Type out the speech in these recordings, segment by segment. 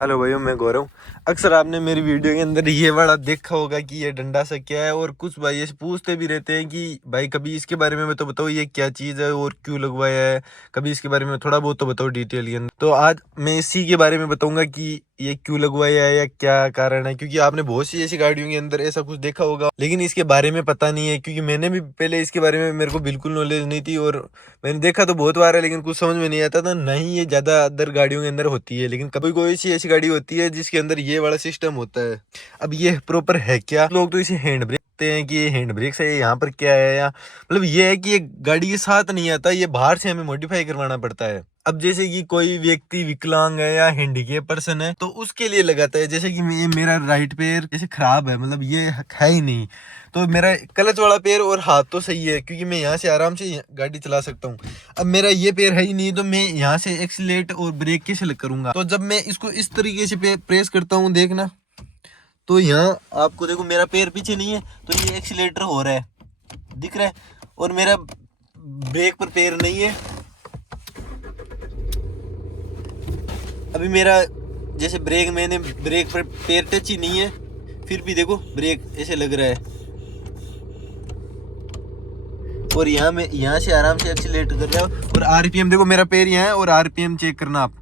Hello भाइयों, मैं गौरव। अक्सर आपने मेरी वीडियो के अंदर ये वाला देखा होगा कि ये डंडा सा क्या है, और कुछ भाई ऐसे पूछते भी रहते हैं कि भाई कभी इसके बारे में तो बताओ ये क्या चीज़ है और क्यों लगवाया है, कभी इसके बारे में थोड़ा बहुत तो बताओ डिटेल के अंदर। तो आज मैं इसी के बारे में बताऊंगा कि ये क्यों लगवाया है या क्या कारण है, क्योंकि आपने बहुत सी ऐसी गाड़ियों के अंदर ऐसा कुछ देखा होगा लेकिन इसके बारे में पता नहीं है। क्योंकि मैंने भी पहले इसके बारे में, मेरे को बिल्कुल नॉलेज नहीं थी, और मैंने देखा तो बहुत बार है लेकिन कुछ समझ में नहीं आता था। नहीं, ये ज्यादा अदर गाड़ियों के अंदर होती है, लेकिन कभी कोई सी ऐसी गाड़ी होती है जिसके अंदर ये वाला सिस्टम होता है। अब ये प्रॉपर है क्या? लोग तो इसे हैंड ब्रेक कहते हैं कि ये हैंड ब्रेक है, यहाँ पर क्या है, या मतलब ये है कि ये गाड़ी के साथ नहीं आता, ये बाहर से हमें मॉडिफाई करवाना पड़ता है। अब जैसे कि कोई व्यक्ति विकलांग है या हैंडीकेप पर्सन है तो उसके लिए लगाता है। जैसे कि मेरा राइट पैर जैसे खराब है, मतलब ये है ही नहीं, तो मेरा क्लच वाला पैर और हाथ तो सही है क्योंकि मैं यहाँ से आराम से गाड़ी चला सकता हूँ। अब मेरा ये पैर है ही नहीं, तो मैं यहाँ से एक्सीलेट और ब्रेक कैसे करूंगा? तो जब मैं इसको इस तरीके से प्रेस करता हूँ, देखना, तो यहाँ आपको देखो मेरा पैर पीछे नहीं है, तो ये एक्सीलेटर हो रहा है, दिख रहा है, और मेरा ब्रेक पर पैर नहीं है। अभी मेरा जैसे मैंने ब्रेक पर पैर टच ही नहीं है, फिर भी देखो ब्रेक ऐसे लग रहा है, और यहाँ में यहाँ से आराम से एक्सीलेट कर रहा हूँ। और आरपीएम देखो, मेरा पैर यहाँ है और आरपीएम चेक करना आप,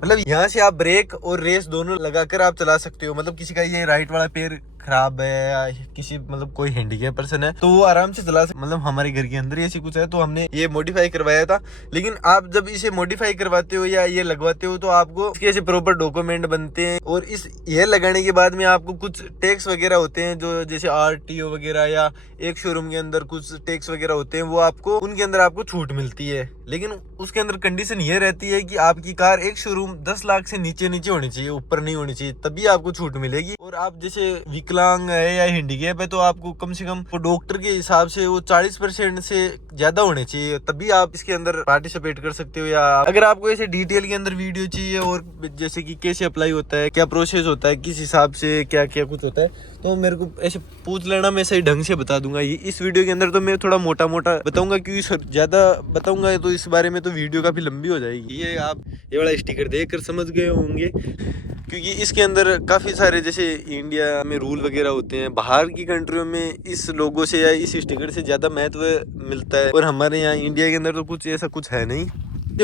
मतलब यहाँ से आप ब्रेक और रेस दोनों लगाकर आप चला सकते हो। मतलब किसी का ये राइट वाला पैर खराब है या किसी मतलब कोई हैंडीकैप पर्सन है तो वो आराम से चला सकते। मतलब हमारे घर के अंदर ऐसी कुछ है तो हमने ये मॉडिफाई करवाया था। लेकिन आप जब इसे मॉडिफाई करवाते हो या ये लगवाते हो तो आपको इसके ऐसे प्रॉपर डॉक्यूमेंट बनते हैं, और इस ये लगाने के बाद में आपको कुछ टैक्स वगैरह होते हैं, जो जैसे आरटीओ वगैरह या एक शोरूम के अंदर कुछ टैक्स वगैरह होते हैं, वो आपको उनके अंदर आपको छूट मिलती है। लेकिन उसके अंदर कंडीशन ये रहती है कि आपकी कार एक शोरूम 10 लाख से नीचे नीचे होनी चाहिए, ऊपर नहीं होनी चाहिए, तभी आपको छूट मिलेगी। और आप जैसे विकलांग है या हैंडीकैप है तो आपको कम से कम डॉक्टर के हिसाब से वो 40% से ज्यादा होने चाहिए, तभी आप इसके अंदर पार्टिसिपेट कर सकते हो। या अगर आपको ऐसे डिटेल के अंदर वीडियो चाहिए और जैसे कि कैसे अप्लाई होता है, क्या प्रोसेस होता है, किस हिसाब से क्या क्या कुछ होता है, तो मेरे को ऐसे पूछ लेना, मैं सही ढंग से बता दूंगा। इस वीडियो के अंदर तो मैं थोड़ा मोटा मोटा बताऊंगा, क्योंकि ज्यादा बताऊंगा तो इस बारे में तो वीडियो काफी लंबी हो जाएगी। ये आप ये वाला स्टिकर देखकर समझ गए होंगे, क्योंकि इसके अंदर काफी सारे जैसे इंडिया में रूल वगैरह होते हैं, बाहर की कंट्रियों में इस लोगो से या इस स्टिकर से ज्यादा महत्व मिलता है, और हमारे यहाँ इंडिया के अंदर तो कुछ ऐसा कुछ है नहीं।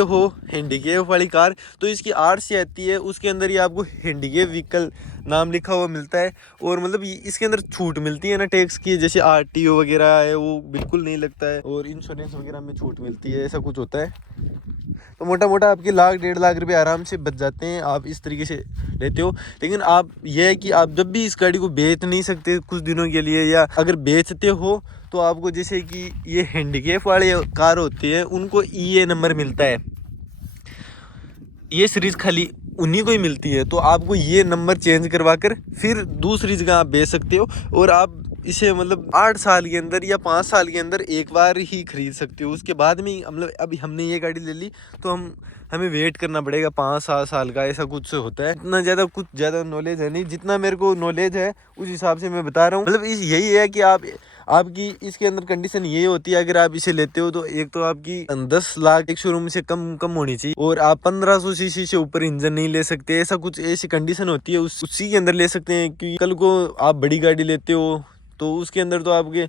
हो हैंडीकैप वाली कार तो इसकी आरसी आती है, उसके अंदर ही आपको हैंडीकैप व्हीकल नाम लिखा हुआ मिलता है, और मतलब इसके अंदर छूट मिलती है ना टैक्स की, जैसे आरटीओ वगैरह है वो बिल्कुल नहीं लगता है, और इंश्योरेंस वगैरह में छूट मिलती है, ऐसा कुछ होता है। तो मोटा मोटा आपके 1-1.5 लाख रुपए आराम से बच जाते हैं, आप इस तरीके से लेते हो। लेकिन आप ये है कि आप जब भी इस गाड़ी को बेच नहीं सकते कुछ दिनों के लिए, या अगर बेचते हो तो आपको जैसे कि ये हैंडीकैप वाले कार होती है उनको ईए नंबर मिलता है, ये सीरीज खाली उन्हीं को ही मिलती है, तो आपको ये नंबर चेंज करवा कर फिर दूसरी जगह आप बेच सकते हो। और आप इसे मतलब 8 साल के अंदर या 5 साल के अंदर एक बार ही खरीद सकते हो, उसके बाद में मतलब अभी हमने ये गाड़ी ले ली तो हमें वेट करना पड़ेगा 5-7 साल का, ऐसा कुछ होता है। इतना कुछ ज़्यादा नॉलेज है नहीं, जितना मेरे को नॉलेज है उस हिसाब से मैं बता रहा हूँ। मतलब यही है कि आपकी इसके अंदर कंडीशन ये होती है, अगर आप इसे लेते हो तो एक तो आपकी 10 लाख एक शोरूम से कम होनी चाहिए, और आप 1500 सीसी से ऊपर इंजन नहीं ले सकते, ऐसा कुछ ऐसी कंडीशन होती है। उसी के अंदर ले सकते हैं कि कल को आप बड़ी गाड़ी लेते हो तो उसके अंदर तो आपके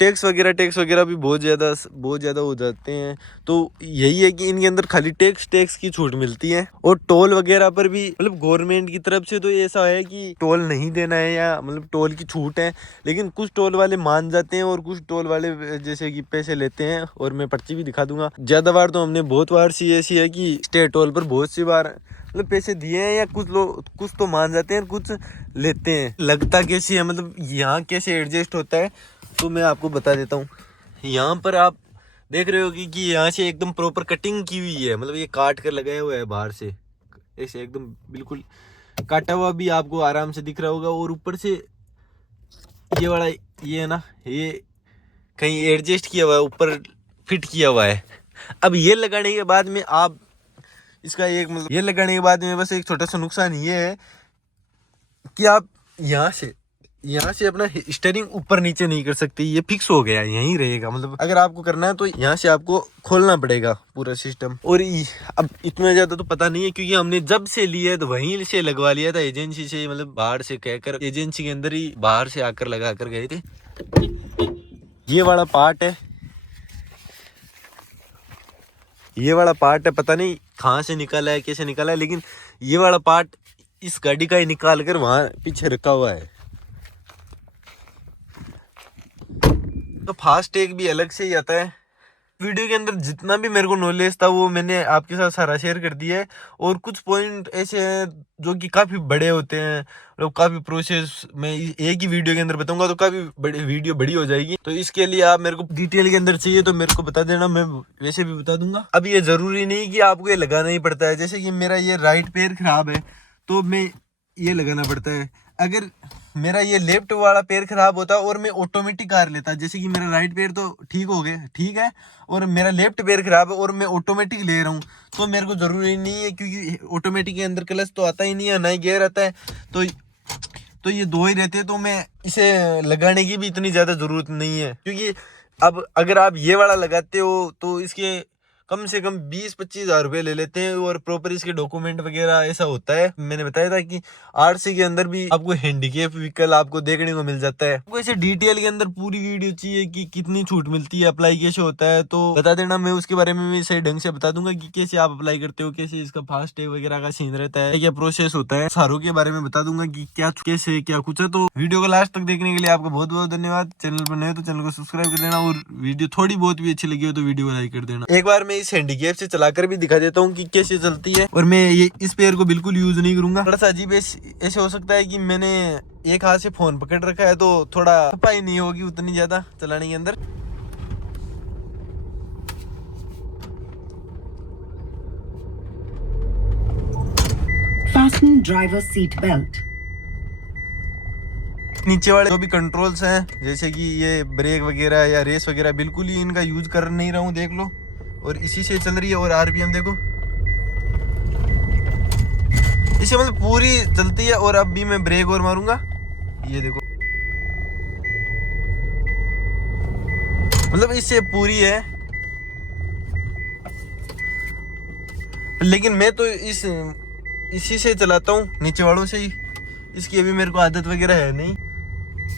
टैक्स वगैरह भी बहुत ज़्यादा हो जाते हैं। तो यही है कि इनके अंदर खाली टैक्स की छूट मिलती है, और टोल वगैरह पर भी मतलब गवर्नमेंट की तरफ से तो ऐसा है कि टोल नहीं देना है, या मतलब टोल की छूट है। लेकिन कुछ टोल वाले मान जाते हैं और कुछ टोल वाले जैसे कि पैसे लेते हैं, और मैं पर्ची भी दिखा दूंगा। ज़्यादा बार तो हमने बहुत बार सी ऐसी है कि स्टेट टोल पर बहुत सी बार मतलब पैसे दिए हैं, या कुछ लोग कुछ तो मान जाते हैं, कुछ लेते हैं। लगता कैसी है, मतलब यहाँ कैसे एडजस्ट होता है तो मैं आपको बता देता हूँ। यहाँ पर आप देख रहे हो कि यहाँ से एकदम प्रॉपर कटिंग की हुई है, मतलब ये काट कर लगाया हुआ है बाहर से, ऐसे एकदम बिल्कुल काटा हुआ भी आपको आराम से दिख रहा होगा। और ऊपर से ये वाला ये है ना, ये कहीं एडजस्ट किया हुआ है, ऊपर फिट किया हुआ है। अब ये लगाने के बाद में आप इसका एक मतलब ये लगाने के बाद में बस एक छोटा सा नुकसान ये है कि आप यहाँ से यहाँ से अपना स्टीयरिंग ऊपर नीचे नहीं कर सकती, ये फिक्स हो गया, यहीं रहेगा। मतलब अगर आपको करना है तो यहाँ से आपको खोलना पड़ेगा पूरा सिस्टम। और अब इतना ज्यादा तो पता नहीं है, क्योंकि हमने जब से लिया तो वहीं से लगवा लिया था एजेंसी से, मतलब बाहर से कहकर एजेंसी के अंदर ही बाहर से आकर लगा कर गए थे। ये वाला पार्ट है, ये वाला पार्ट है, पता नहीं कहाँ से निकाला है, कैसे निकाला है, लेकिन ये वाला पार्ट इस गाड़ी का ही निकाल कर वहां पीछे रखा हुआ है। तो फास्ट टैग भी अलग से ही आता है। वीडियो के अंदर जितना भी मेरे को नॉलेज था वो मैंने आपके साथ सारा शेयर कर दिया है। और कुछ पॉइंट ऐसे हैं जो कि काफ़ी बड़े होते हैं, मतलब काफ़ी प्रोसेस मैं एक ही वीडियो के अंदर बताऊंगा तो काफ़ी बड़ी वीडियो बड़ी हो जाएगी। तो इसके लिए आप मेरे को डिटेल के अंदर चाहिए तो मेरे को बता देना, मैं वैसे भी बता दूंगा। अब ये ज़रूरी नहीं कि आपको ये लगाना ही पड़ता है। जैसे कि मेरा ये राइट पैर खराब है तो मैं ये लगाना पड़ता है। अगर मेरा ये लेफ्ट वाला पैर खराब होता और मैं ऑटोमेटिक कार लेता, जैसे कि मेरा राइट पैर तो ठीक हो गया, ठीक है, और मेरा लेफ्ट पैर खराब है और मैं ऑटोमेटिक ले रहा हूँ, तो मेरे को जरूरी नहीं है, क्योंकि ऑटोमेटिक के अंदर क्लच तो आता ही नहीं है, ना ही गियर आता है, तो ये दो ही रहते हैं, तो मैं इसे लगाने की भी इतनी ज़्यादा ज़रूरत नहीं है। क्योंकि अब अगर आप ये वाला लगाते हो तो इसके कम से कम 20-25 हज़ार रुपये ले लेते हैं, और प्रॉपर इसके डॉक्यूमेंट वगैरह ऐसा होता है। मैंने बताया था कि आरसी के अंदर भी आपको हैंडीकैप व्हीकल आपको देखने को मिल जाता है। आपको ऐसे डिटेल के अंदर पूरी वीडियो चाहिए कि कितनी छूट मिलती है, अप्लाई कैसे होता है, तो बता देना, मैं उसके बारे में भी सही ढंग से बता दूंगा कि कैसे आप अप्लाई करते हो, कैसे इसका फास्ट टैग वगैरह का सीन रहता है, क्या प्रोसेस होता है, सारों के बारे में बता दूंगा कि क्या कैसे क्या कुछ है। तो वीडियो को लास्ट तक देखने के लिए आपका बहुत बहुत धन्यवाद। चैनल पर नए तो चैनल को सब्सक्राइब कर देना, और वीडियो थोड़ी बहुत भी अच्छी लगी हो तो वीडियो को लाइक कर देना। एक बार मैं इस हैंडीकैप से चलाकर भी दिखा देता हूँ कि कैसे चलती है। और मैं ये इस पैर को बिल्कुल यूज नहीं करूंगा। थोड़ा सा अजीब ऐसे हो सकता है कि मैंने एक हाथ से फोन पकड़ रखा है, तो थोड़ा सफाई नहीं होगी उतनी ज्यादा चलाने के अंदर। Fasten driver's seat belt. नीचे वाले जो भी कंट्रोल्स हैं, जैसे कि ये ब्रेक वगैरह या रेस वगैरह, बिल्कुल ही इनका यूज कर नहीं रहा हूँ, देख लो, और इसी से चल रही है। और आरपीएम देखो, इसे मतलब पूरी चलती है। और अब भी मैं ब्रेक और मारूंगा, ये देखो, मतलब इससे पूरी है। लेकिन मैं तो इसी से चलाता हूँ, नीचे वालों से ही। इसकी अभी मेरे को आदत वगैरह है नहीं।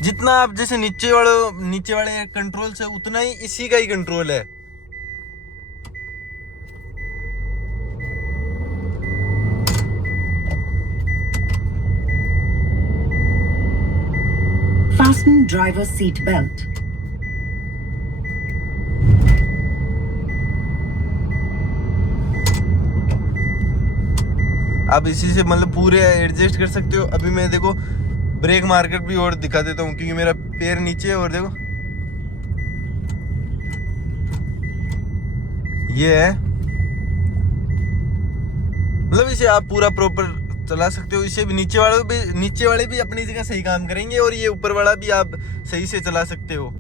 जितना आप जैसे नीचे वाले कंट्रोल से, उतना ही इसी का ही कंट्रोल है। Fasten driver's seat belt. आप इसी से मतलब पूरे एडजस्ट कर सकते हो। अभी मैं देखो ब्रेक मार्कर भी और दिखा देता हूँ, क्योंकि मेरा पैर नीचे है, और देखो ये है, मतलब इसे आप पूरा प्रॉपर चला सकते हो। इसे भी नीचे वाले भी अपनी जगह सही काम करेंगे, और ये ऊपर वाला भी आप सही से चला सकते हो।